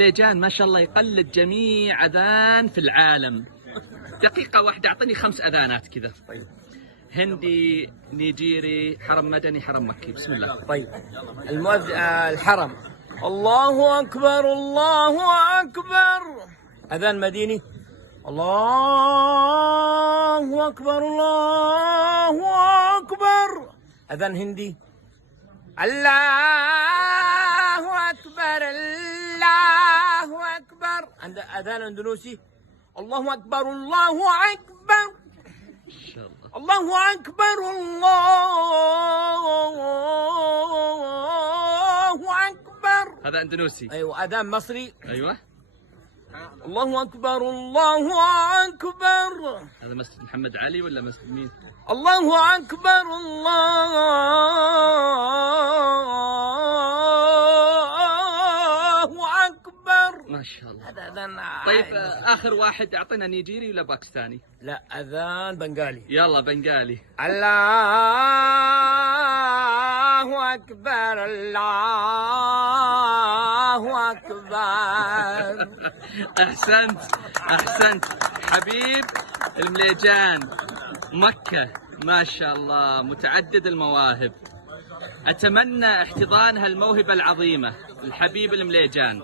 ليجان ما شاء الله يقلد جميع أذان في العالم. دقيقة واحدة أعطني 5 أذانات كذا. طيب. هندي، نيجيري، حرم مدني، حرم مكي. بسم الله. طيب. الحرم. الله أكبر الله أكبر. أذان مديني. الله أكبر الله أكبر. أذان هندي. الله أكبر الله أكبر. عند أذان أندونيسي. الله أكبر الله أكبر. إن شاء الله. الله أكبر الله أكبر. هذا أندونيسي. أيوة. أذان مصري. أيوة. الله أكبر الله أكبر. هذا مسجد محمد علي ولا مسجد مين؟ الله أكبر الله أكبر. ما شاء الله. هذا أذان. طيب آخر واحد أعطينا نيجيري ولا باكستاني؟ لا، أذان بنغالي. يلا بنغالي. الله أكبر الله أكبر. أحسنت أحسنت حبيب المليجان. مكة ما شاء الله متعدد المواهب. أتمنى احتضان هالموهبة العظيمة الحبيب المليجان.